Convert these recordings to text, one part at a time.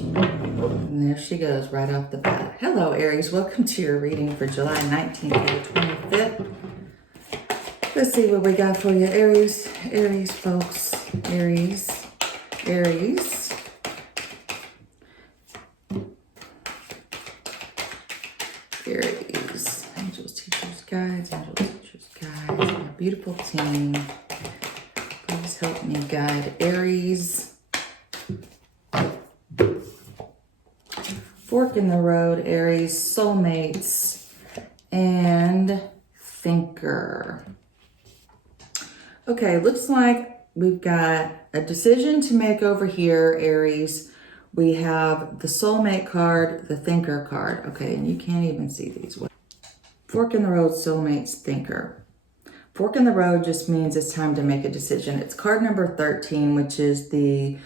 And there she goes right off the bat. Hello, Aries. Welcome to your reading for July 19th to the 25th. Let's see what we got for you, Aries. Aries, folks. Aries. Aries. Aries. Angels, teachers, guides. Angels, teachers, guides. And a beautiful team. Please help me guide Aries. Fork in the road, Aries, soulmates, and thinker. Okay, looks like we've got a decision to make over here, Aries. We have the soulmate card, the thinker card. Okay, and you can't even see these. Fork in the road, soulmates, thinker. Fork in the road just means it's time to make a decision. It's card number 13, which is the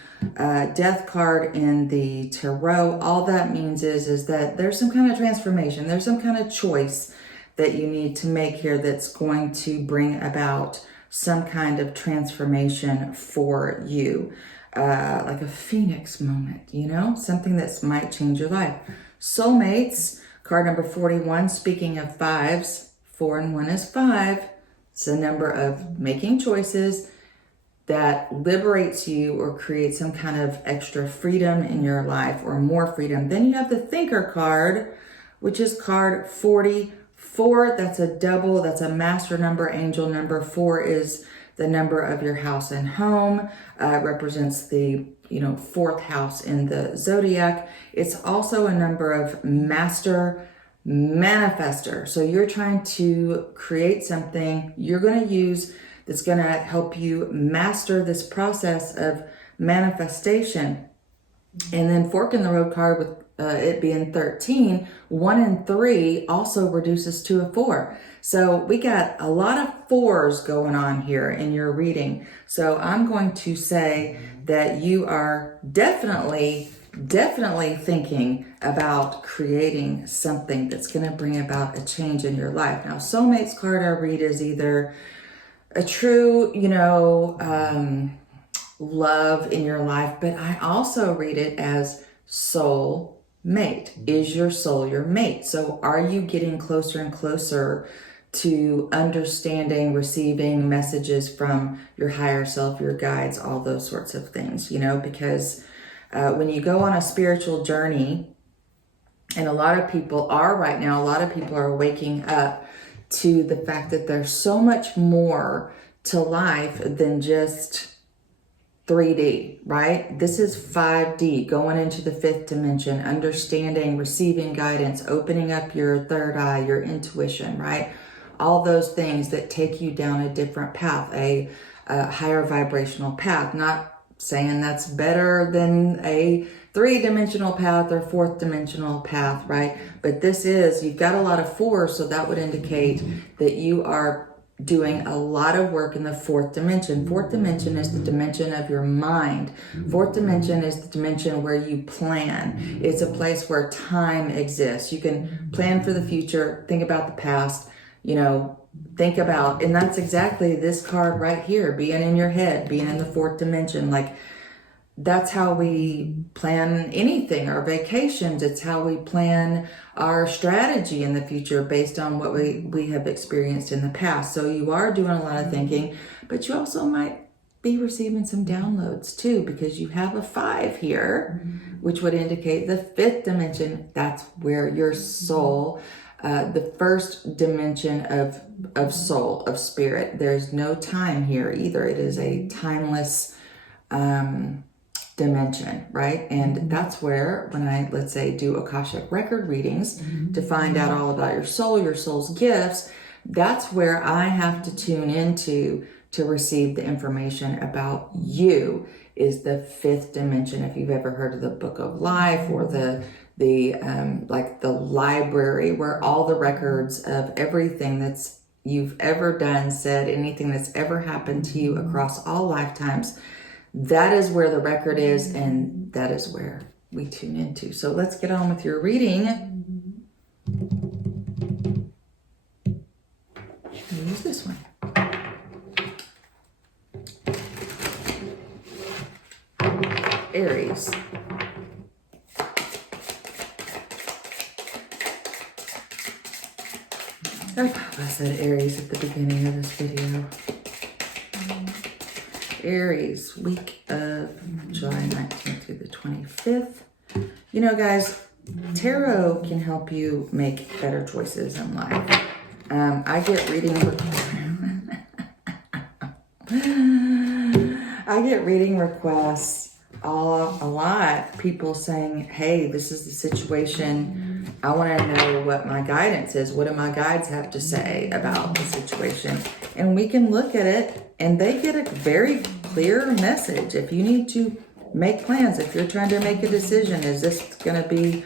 death card in the tarot. All that means is that there's some kind of transformation. There's some kind of choice that you need to make here that's going to bring about some kind of transformation for you. Like a phoenix moment, you know? Something that might change your life. Soulmates, card number 41, speaking of fives, 4 and 1 is 5. It's a number of making choices that liberates you or creates some kind of extra freedom in your life or more freedom. Then you have the thinker card, which is card 44. That's a double. That's a master number, angel number. 4 is the number of your house and home. Represents the, fourth house in the zodiac. It's also a number of master manifester. So you're trying to create something you're going to use that's going to help you master this process of manifestation. And then fork in the road card with it being 13, 1 and 3 also reduces to a 4. So we got a lot of 4s going on here in your reading. So I'm going to say that you are definitely thinking about creating something that's going to bring about a change in your life. Now, soulmates card I read is either a true, love in your life, but I also read it as soul mate. Is your soul your mate? So are you getting closer and closer to understanding, receiving messages from your higher self, your guides, all those sorts of things, because when you go on a spiritual journey, and a lot of people are right now, a lot of people are waking up to the fact that there's so much more to life than just 3D, right? This is 5D, going into the 5th dimension, understanding, receiving guidance, opening up your third eye, your intuition, right? All those things that take you down a different path, a higher vibrational path. Not saying that's better than a 3-dimensional path or 4th dimensional path, right? But this is, you've got a lot of 4s, so that would indicate that you are doing a lot of work in the 4th dimension. 4th dimension is the dimension of your mind. 4th dimension is the dimension where you plan. It's a place where time exists. You can plan for the future, think about the past, think about, and that's exactly this card right here, being in your head, being in the 4th dimension. Like, that's how we plan anything, our vacations. It's how we plan our strategy in the future based on what we have experienced in the past. So you are doing a lot of thinking, but you also might be receiving some downloads too, because you have a 5 here, which would indicate the 5th dimension. That's where your soul, the 1st dimension of soul, of spirit. There's no time here either. It is a timeless dimension, right? And that's where, when I, let's say, do akashic record readings to find out all about your soul's gifts, that's where I have to tune into to receive the information about you, is the 5th dimension. If you've ever heard of the Book of Life, or the library, where all the records of everything that's you've ever done, said, anything that's ever happened to you across all lifetimes, that is where the record is, and that is where we tune into. So let's get on with your reading. Use this one. Aries. I said Aries at the beginning of this video. Aries, week of July 19th through the 25th. You know, guys, tarot can help you make better choices in life. I get reading requests a lot. People saying, hey, this is the situation. I want to know what my guidance is. What do my guides have to say about the situation? And we can look at it and they get a very clear message. If you need to make plans, if you're trying to make a decision, is this going to be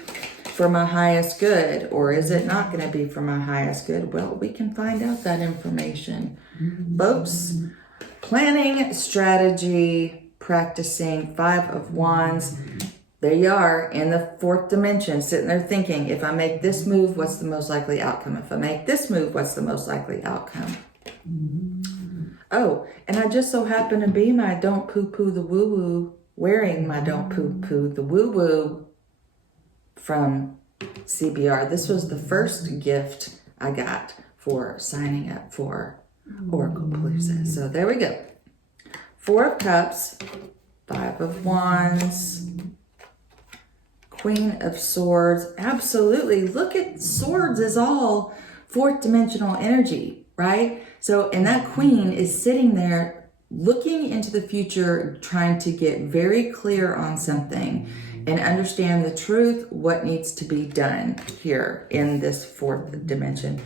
for my highest good or is it not going to be for my highest good? Well, we can find out that information. Folks, planning, strategy, practicing, 5 of Wands. There you are in the 4th dimension, sitting there thinking, if I make this move, what's the most likely outcome? If I make this move, what's the most likely outcome? Oh, and I just so happen to be my don't poo-poo the woo-woo, wearing my don't poo-poo the woo-woo from CBR. This was the first gift I got for signing up for Oracle Palooza. So there we go. 4 of Cups, 5 of Wands, Queen of Swords. Absolutely. Look at swords as all 4th dimensional energy, right? So, and that queen is sitting there looking into the future, trying to get very clear on something and understand the truth, what needs to be done here in this 4th dimension.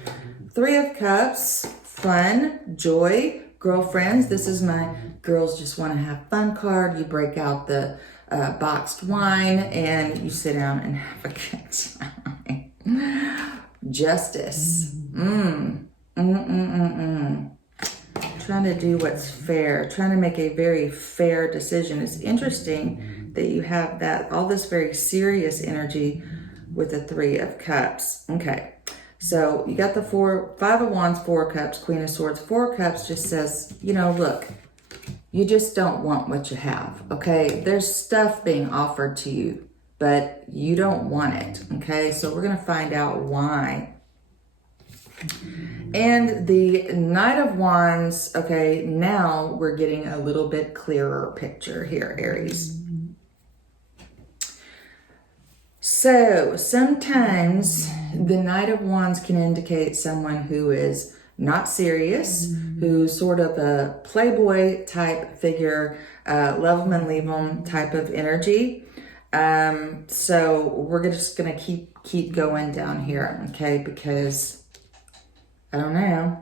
3 of Cups, fun, joy, girlfriends. This is my girls just want to have fun card. You break out the boxed wine and you sit down and have a good time. Justice. Trying to do what's fair, trying to make a very fair decision. It's interesting that you have that, all this very serious energy with the 3 of Cups. Okay, so you got the 5 of Wands, 4 of Cups, Queen of Swords. 4 of Cups just says, you know, look, you just don't want what you have, okay? There's stuff being offered to you, but you don't want it, okay? So we're gonna find out why. And the Knight of Wands, okay, now we're getting a little bit clearer picture here, Aries. So sometimes the Knight of Wands can indicate someone who is not serious, who's sort of a playboy type figure, love them and leave them type of energy. So we're just gonna keep going down here, okay, because I don't know.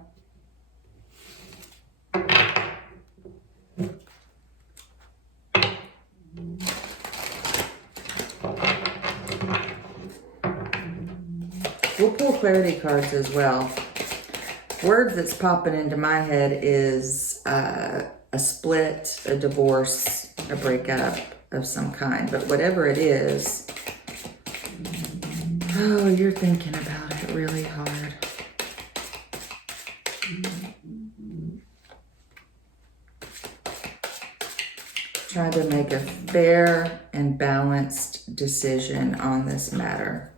We'll pull clarity cards as well. Word that's popping into my head is a split, a divorce, a breakup of some kind. But whatever it is, oh, you're thinking about it really hard. Trying to make a fair and balanced decision on this matter.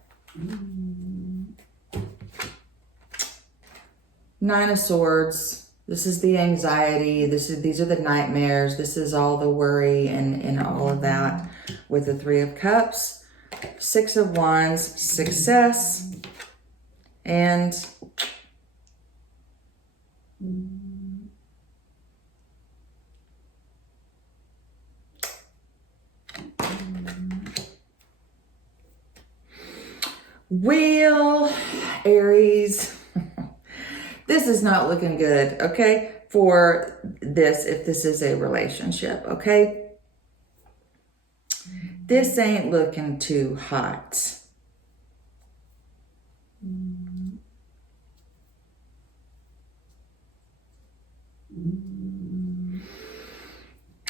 9 of Swords. This is the anxiety. These are the nightmares. This is all the worry and all of that with the 3 of Cups. 6 of Wands, success. And well, Aries, this is not looking good, okay, for this, if this is a relationship, okay? This ain't looking too hot.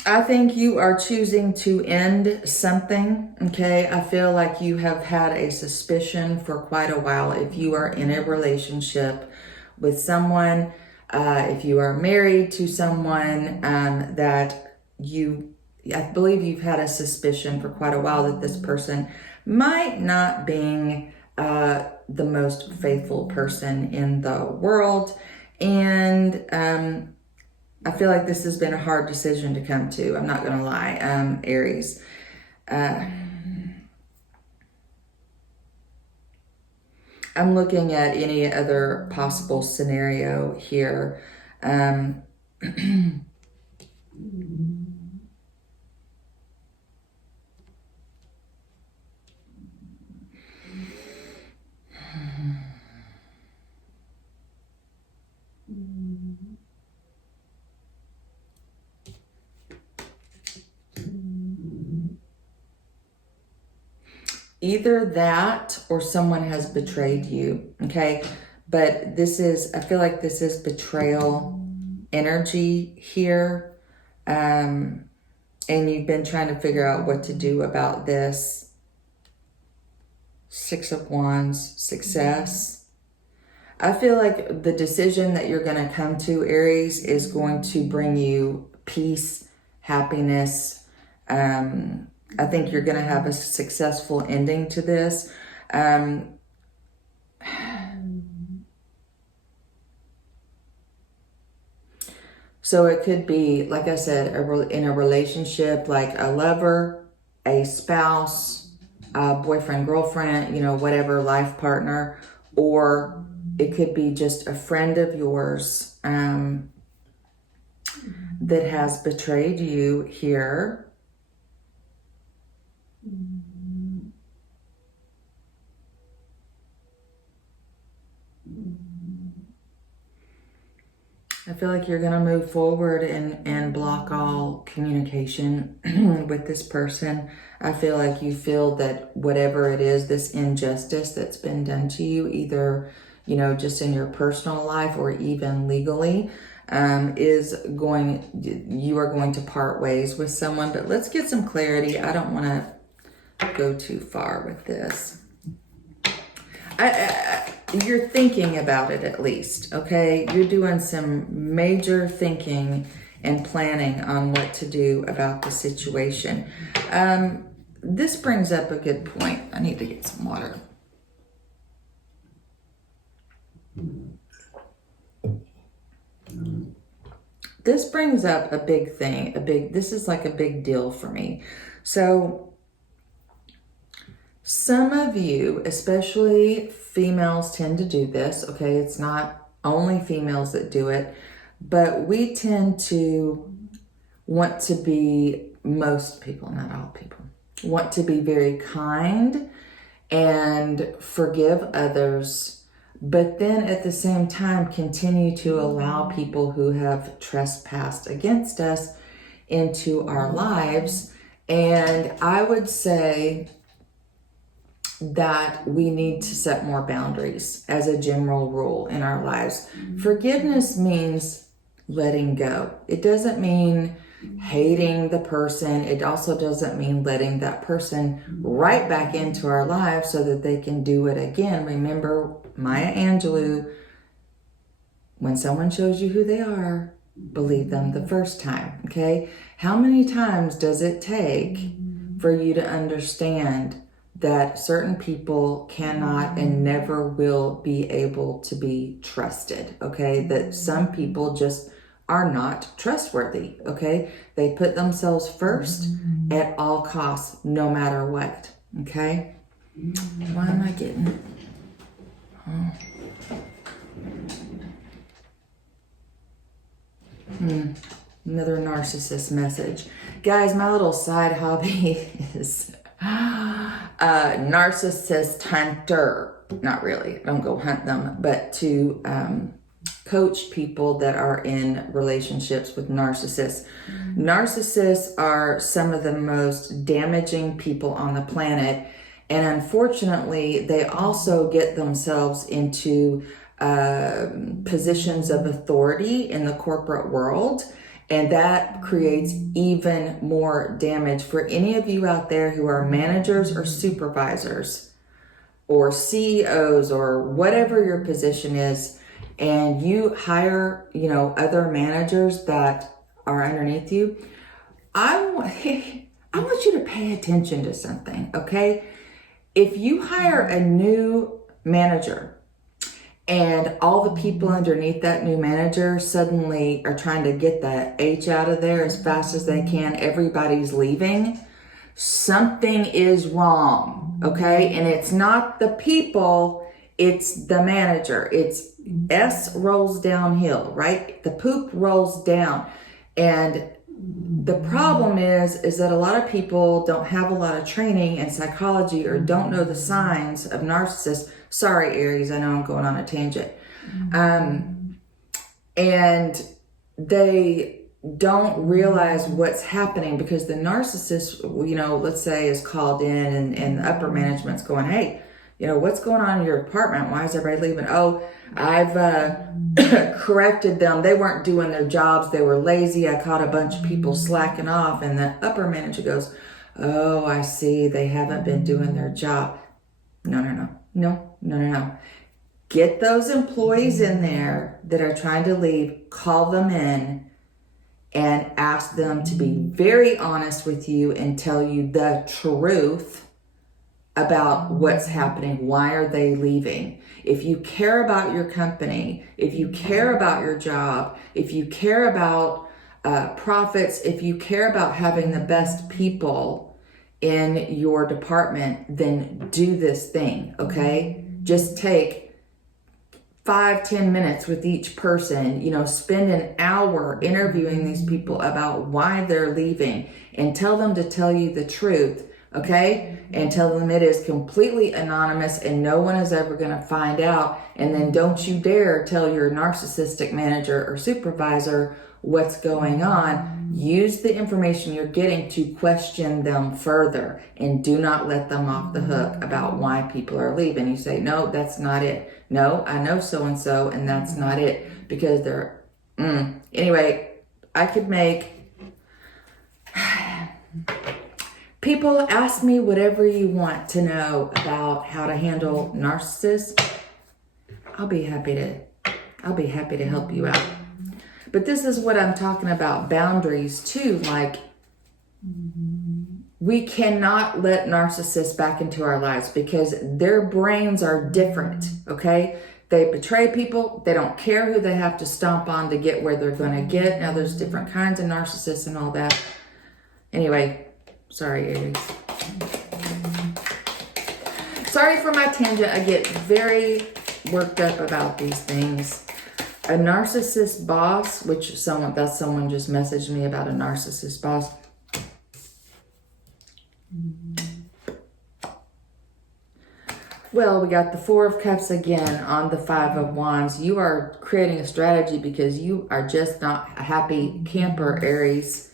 I think you are choosing to end something, okay? I feel like you have had a suspicion for quite a while. If you are in a relationship with someone, if you are married to someone that I believe you've had a suspicion for quite a while that this person might not be the most faithful person in the world. And I feel like this has been a hard decision to come to. I'm not going to lie, Aries. I'm looking at any other possible scenario here. Either that or someone has betrayed you, okay? But this is, I feel like this is betrayal energy here. And you've been trying to figure out what to do about this. Six of Wands, success. I feel like the decision that you're going to come to, Aries, is going to bring you peace, happiness. I think you're going to have a successful ending to this. So it could be, like I said, in a relationship, like a lover, a spouse, a boyfriend, girlfriend, you know, whatever, life partner, or it could be just a friend of yours that has betrayed you here. I feel like you're going to move forward and block all communication with this person. I feel like you feel that whatever it is, this injustice that's been done to you, either, you know, just in your personal life or even legally, you are going to part ways with someone. But let's get some clarity. I don't want to go too far with this. You're thinking about it at least, okay? You're doing some major thinking and planning on what to do about the situation. This brings up a good point. I need to get some water. This brings up a big thing, this is like a big deal for me. So some of you, especially females, tend to do this, okay? It's not only females that do it, but we tend to want to be, most people, not all people, want to be very kind and forgive others, but then at the same time continue to allow people who have trespassed against us into our lives. And I would say that we need to set more boundaries as a general rule in our lives. Forgiveness means letting go. It doesn't mean hating the person. It also doesn't mean letting that person right back into our lives so that they can do it again. Remember Maya Angelou, when someone shows you who they are, believe them the first time, okay? How many times does it take for you to understand that certain people cannot and never will be able to be trusted, okay? That some people just are not trustworthy, okay? They put themselves first at all costs, no matter what, okay? Why am I getting... Another narcissist message. Guys, my little side hobby is narcissist hunter. Not really, I don't go hunt them, but to coach people that are in relationships with narcissists. Narcissists are some of the most damaging people on the planet, and unfortunately they also get themselves into positions of authority in the corporate world, and that creates even more damage for any of you out there who are managers or supervisors or CEOs or whatever your position is, and you hire, you know, other managers that are underneath you. I want you to pay attention to something, okay? if you hire a new manager and all the people underneath that new manager suddenly are trying to get the H out of there as fast as they can, everybody's leaving, something is wrong, okay? And it's not the people, it's the manager. It's S rolls downhill, right? The poop rolls down. And the problem is that a lot of people don't have a lot of training in psychology or don't know the signs of narcissists. Sorry, Aries, I know I'm going on a tangent. And they don't realize what's happening because the narcissist, you know, let's say is called in and the upper management's going, hey, you know, what's going on in your apartment? Why is everybody leaving? Oh, I've corrected them. They weren't doing their jobs. They were lazy. I caught a bunch of people slacking off. And the upper manager goes, oh, I see. They haven't been doing their job. No. Get those employees in there that are trying to leave, call them in and ask them to be very honest with you and tell you the truth about what's happening. Why are they leaving? If you care about your company, if you care about your job, if you care about profits, if you care about having the best people in your department, then do this thing, okay? Just take 5-10 minutes with each person, you know, spend an hour interviewing these people about why they're leaving and tell them to tell you the truth, okay? And tell them it is completely anonymous and no one is ever going to find out. And then don't you dare tell your narcissistic manager or supervisor what's going on. Use the information you're getting to question them further and do not let them off the hook about why people are leaving. You say, no, that's not it. No, I know so-and-so and that's not it, because they're, Anyway, I could make, people ask me whatever you want to know about how to handle narcissists. I'll be happy to help you out. But this is what I'm talking about, boundaries too. Like, we cannot let narcissists back into our lives because their brains are different, okay? They betray people. They don't care who they have to stomp on to get where they're going to get. Now, there's different kinds of narcissists and all that. Anyway, sorry, Aries. Sorry for my tangent. I get very worked up about these things. A narcissist boss, which someone just messaged me about a narcissist boss. Well, we got the Four of Cups again on the Five of Wands. You are creating a strategy because you are just not a happy camper, Aries.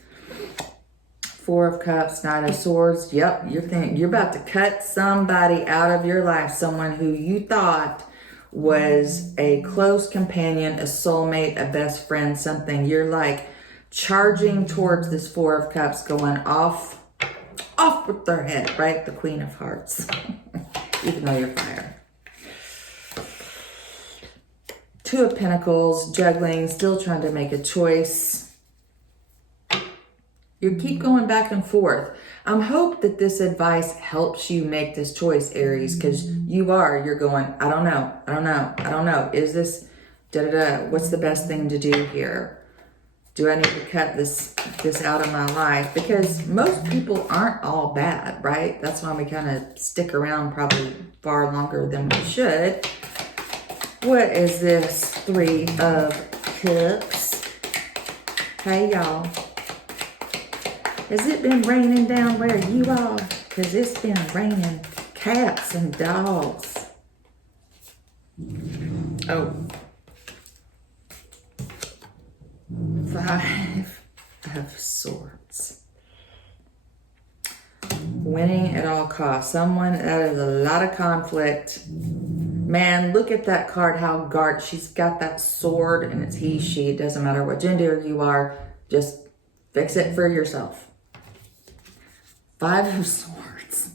Four of Cups, Knight of Swords. Yep, you're about to cut somebody out of your life, someone who you thought was a close companion, a soulmate, a best friend, something. You're like charging towards this Four of Cups, going off with their head, right? The Queen of Hearts. Even though you're fire. Two of Pentacles, juggling, still trying to make a choice. You keep going back and forth. I hope that this advice helps you make this choice, Aries, because you're going, I don't know. Is this, what's the best thing to do here? Do I need to cut this out of my life? Because most people aren't all bad, right? That's why we kind of stick around probably far longer than we should. What is this? Three of Cups. Hey, y'all. Has it been raining down where you are? Because it's been raining cats and dogs. Oh. Five of Swords. Winning at all costs. Someone, that is a lot of conflict. Man, look at that card, how guard, she's got that sword, and it's he, she, it doesn't matter what gender you are, just fix it for yourself. Five of Swords.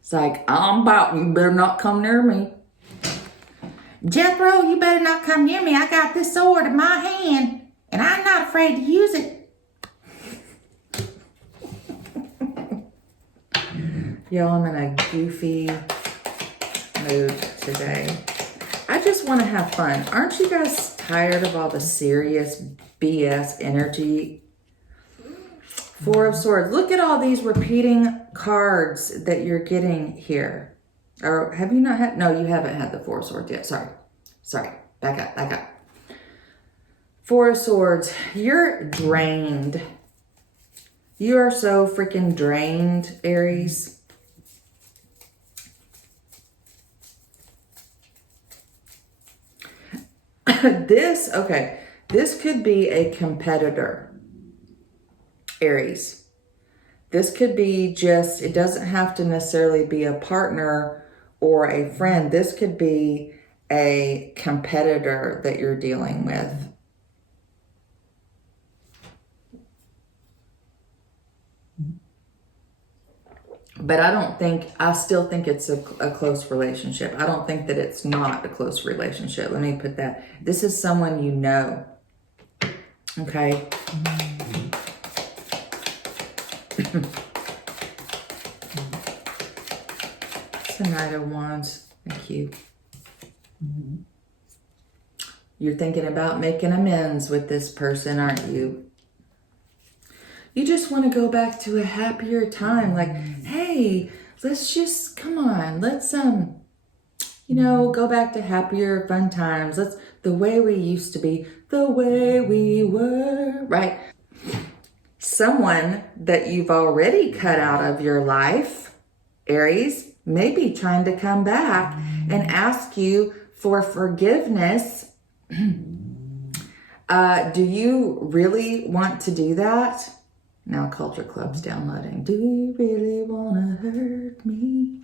It's like, I'm about, you better not come near me. Jethro, you better not come near me. I got this sword in my hand, and I'm not afraid to use it. Y'all, I'm in a goofy mood today. I just want to have fun. Aren't you guys tired of all the serious BS energy? Four of Swords. Look at all these repeating cards that you're getting here. Or have you not had? No, you haven't had the Four of Swords yet. Sorry. Back up. Four of Swords. You're drained. You are so freaking drained, Aries. This could be a competitor, Aries. This could be just, it doesn't have to necessarily be a partner or a friend. This could be a competitor that you're dealing with. But I still think it's a close relationship. I don't think that it's not a close relationship. Let me put that. This is someone you know. Okay. It's the Knight of Wands. Thank you. You're thinking about making amends with this person, aren't you? You just want to go back to a happier time. Like, hey, let's just, come on. Let's, go back to happier, fun times. Let's, the way we used to be, the way we were, right? Someone that you've already cut out of your life, Aries, may be trying to come back and ask you for forgiveness. Do you really want to do that? Now Culture Club's downloading. Do you really want to hurt me?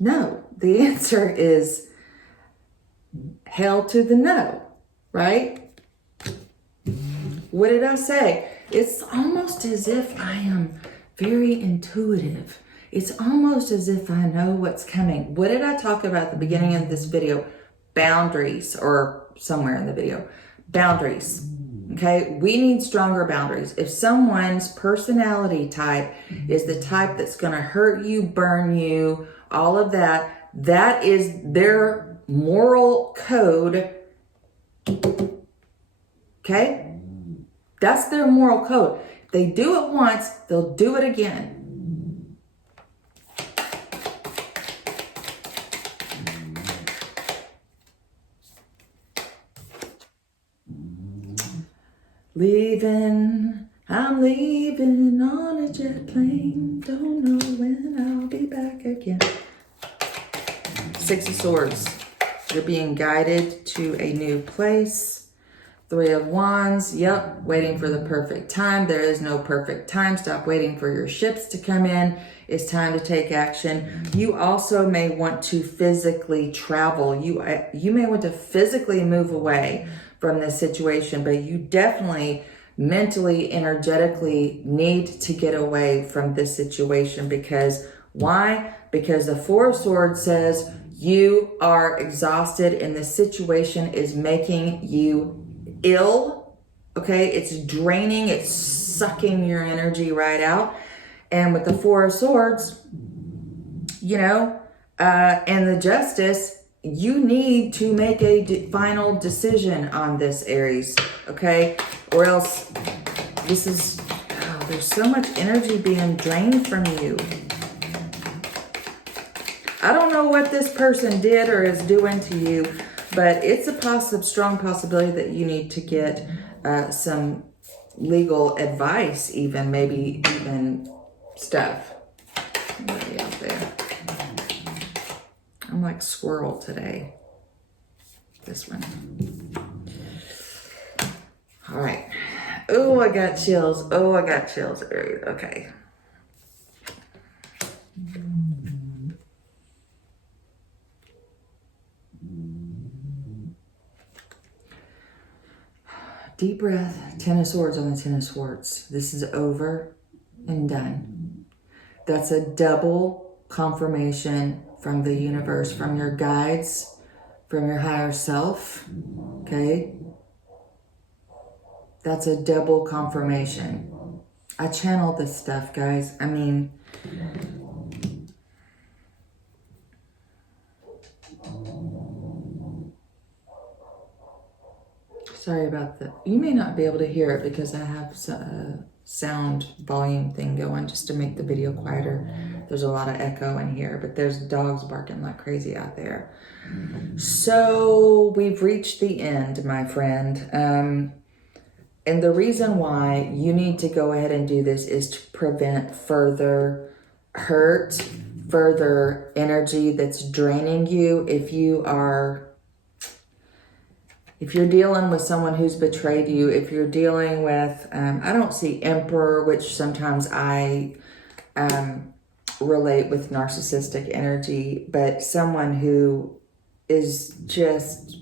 No. The answer is hell to the no, right? What did I say? It's almost as if I am very intuitive. It's almost as if I know what's coming. What did I talk about at the beginning of this video? Boundaries, or somewhere in the video. Boundaries. Okay, we need stronger boundaries. If someone's personality type is the type that's going to hurt you, burn you, all of that, that is their moral code. Okay, that's their moral code. If they do it once, they'll do it again. I'm leaving on a jet plane. Don't know when I'll be back again. Six of Swords. You're being guided to a new place. Three of Wands. Yep, waiting for the perfect time. There is no perfect time. Stop waiting for your ships to come in. It's time to take action. You also may want to physically travel. You may want to physically move away from this situation, but you definitely mentally, energetically need to get away from this situation. Because why? Because the Four of Swords says you are exhausted and the situation is making you ill. Okay, it's draining, it's sucking your energy right out. And with the Four of Swords, and the Justice, you need to make a final decision on this, Aries, okay? Or else there's so much energy being drained from you. I don't know what this person did or is doing to you, but it's a strong possibility that you need to get some legal advice, maybe even stuff. Maybe out there. I'm like squirrel today. This one. All right. Oh, I got chills. Aries. Okay. Deep breath. Ten of Swords on the Ten of Swords. This is over and done. That's a double confirmation from the universe, from your guides, from your higher self, okay? That's a double confirmation. I channel this stuff, guys. I mean, sorry about that. You may not be able to hear it because I have a sound volume thing going just to make the video quieter. There's a lot of echo in here, but there's dogs barking like crazy out there. So we've reached the end, my friend. And the reason why you need to go ahead and do this is to prevent further hurt, further energy that's draining you. If you're dealing with someone who's betrayed you, if you're dealing with, I don't see Emperor, which sometimes I relate with narcissistic energy, but someone who is just,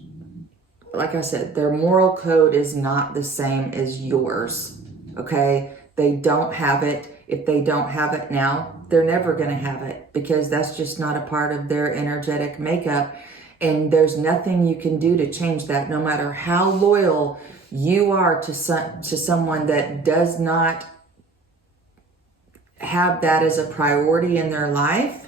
like I said, their moral code is not the same as yours, okay? They don't have it. If they don't have it now, they're never going to have it because that's just not a part of their energetic makeup. And there's nothing you can do to change that, no matter how loyal you are to someone that does not have that as a priority in their life.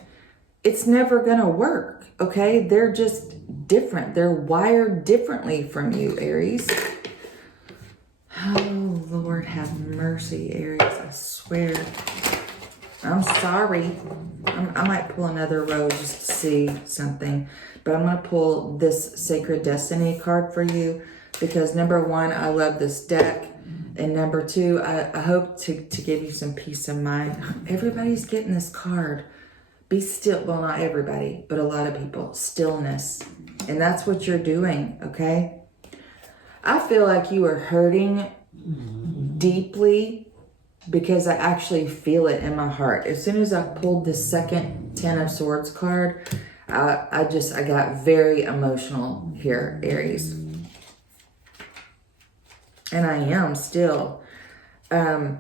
It's never going to work, okay? They're just different. They're wired differently from you, Aries. Oh, Lord, have mercy, Aries. I swear. I'm sorry. I might pull another row just to see something. But I'm going to pull this Sacred Destiny card for you because number one, I love this deck. And number two, I hope to give you some peace of mind. Everybody's getting this card. Be still. Well, not everybody, but a lot of people. Stillness. And that's what you're doing, okay? I feel like you are hurting deeply because I actually feel it in my heart. As soon as I pulled the second Ten of Swords card, I got very emotional here, Aries. And I am still. And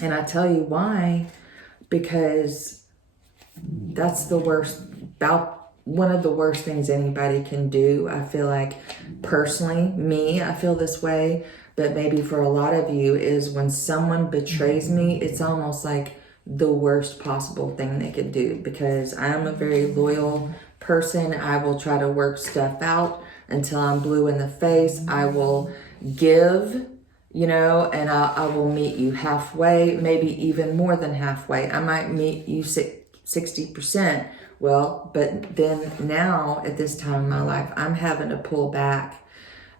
I tell you why. Because that's the worst, about one of the worst things anybody can do. I feel like personally, I feel this way, but maybe for a lot of you is when someone betrays me, it's almost like the worst possible thing they could do because I'm a very loyal person. I will try to work stuff out until I'm blue in the face. I will give, you know, and I will meet you halfway, maybe even more than halfway. I might meet you 60%. Well, but then now at this time in my life, I'm having to pull back.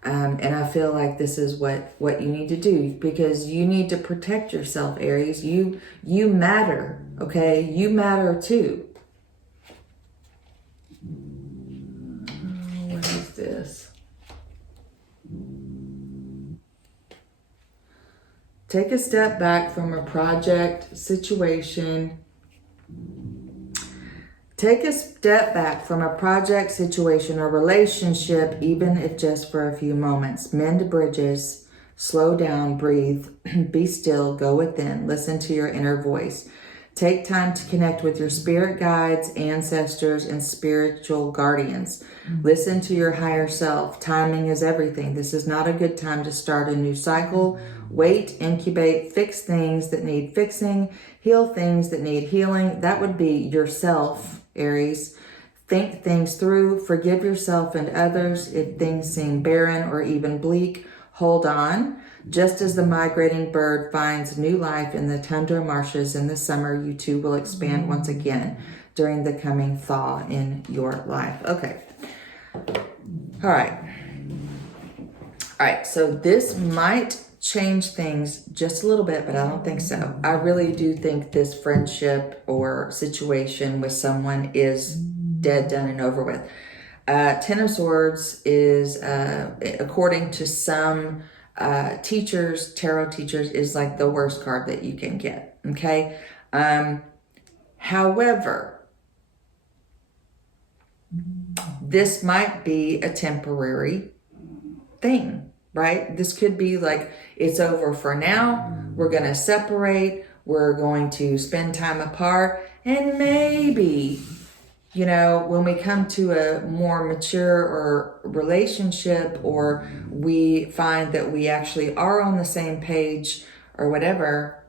And I feel like this is what you need to do because you need to protect yourself, Aries. You matter, okay? You matter too. Oh, what is this? Take a step back from a project, situation. Take a step back from a project, situation, or relationship, even if just for a few moments. Mend bridges, slow down, breathe, be still, go within, listen to your inner voice. Take time to connect with your spirit guides, ancestors, and spiritual guardians. Listen to your higher self. Timing is everything. This is not a good time to start a new cycle. Wait, incubate, fix things that need fixing, heal things that need healing. That would be yourself, Aries. Think things through. Forgive yourself and others if things seem barren or even bleak. Hold on. Just as the migrating bird finds new life in the tundra marshes in the summer, you too will expand once again during the coming thaw in your life. Okay. All right. So this might change things just a little bit, but I don't think so. I really do think this friendship or situation with someone is dead, done, and over with. Ten of Swords is, according to some teachers, tarot teachers, is like the worst card that you can get, okay? However, this might be a temporary thing, right? This could be like, it's over for now, we're going to separate, we're going to spend time apart, and maybe you know, when we come to a more mature or relationship, or we find that we actually are on the same page or whatever,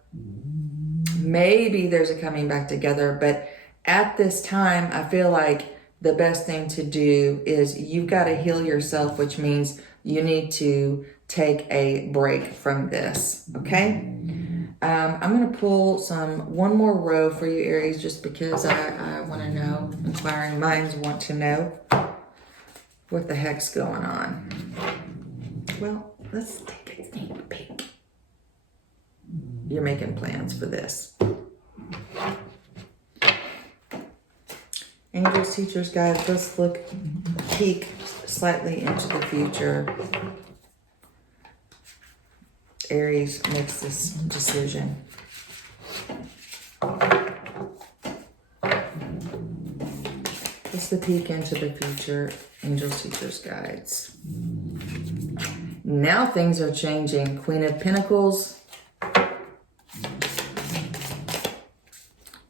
maybe there's a coming back together. But at this time, I feel like the best thing to do is you've got to heal yourself, which means you need to take a break from this, okay? I'm going to pull one more row for you, Aries, just because I want to know. Inquiring minds want to know what the heck's going on. Well, let's take a sneak peek. You're making plans for this. Angels, teachers, guides, let's peek slightly into the future. Aries makes this decision. Just the peek into the future, angels, teachers, guides. Now things are changing. Queen of Pentacles.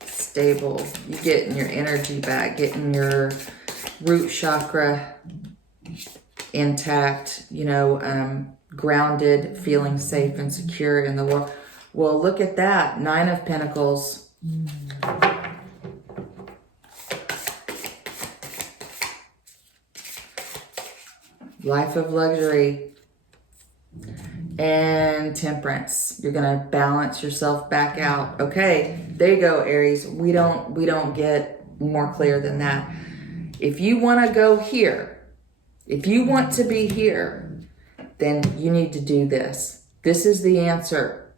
Stable. You getting your energy back, getting your root chakra intact, you know, grounded, feeling safe and secure in the world. Well, look at that. 9 of Pentacles. Life of luxury and temperance. You're going to balance yourself back out. Okay, there you go, Aries. We don't get more clear than that. If you want to go here, if you want to be here, then you need to do this. This is the answer,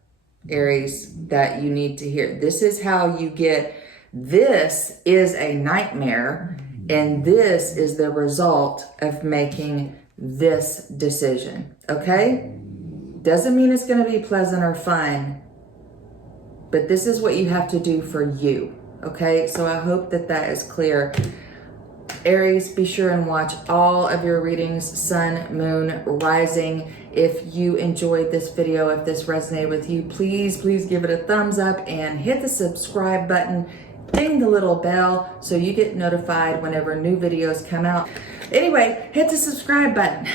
Aries, that you need to hear. This is how you get, this is a nightmare, and this is the result of making this decision, okay? Doesn't mean it's going to be pleasant or fun, but this is what you have to do for you, okay? So I hope that that is clear. Aries, be sure and watch all of your readings, sun, moon, rising. If you enjoyed this video, if this resonated with you, please give it a thumbs up and hit the subscribe button. Ding the little bell so you get notified whenever new videos come out. Anyway, hit the subscribe button.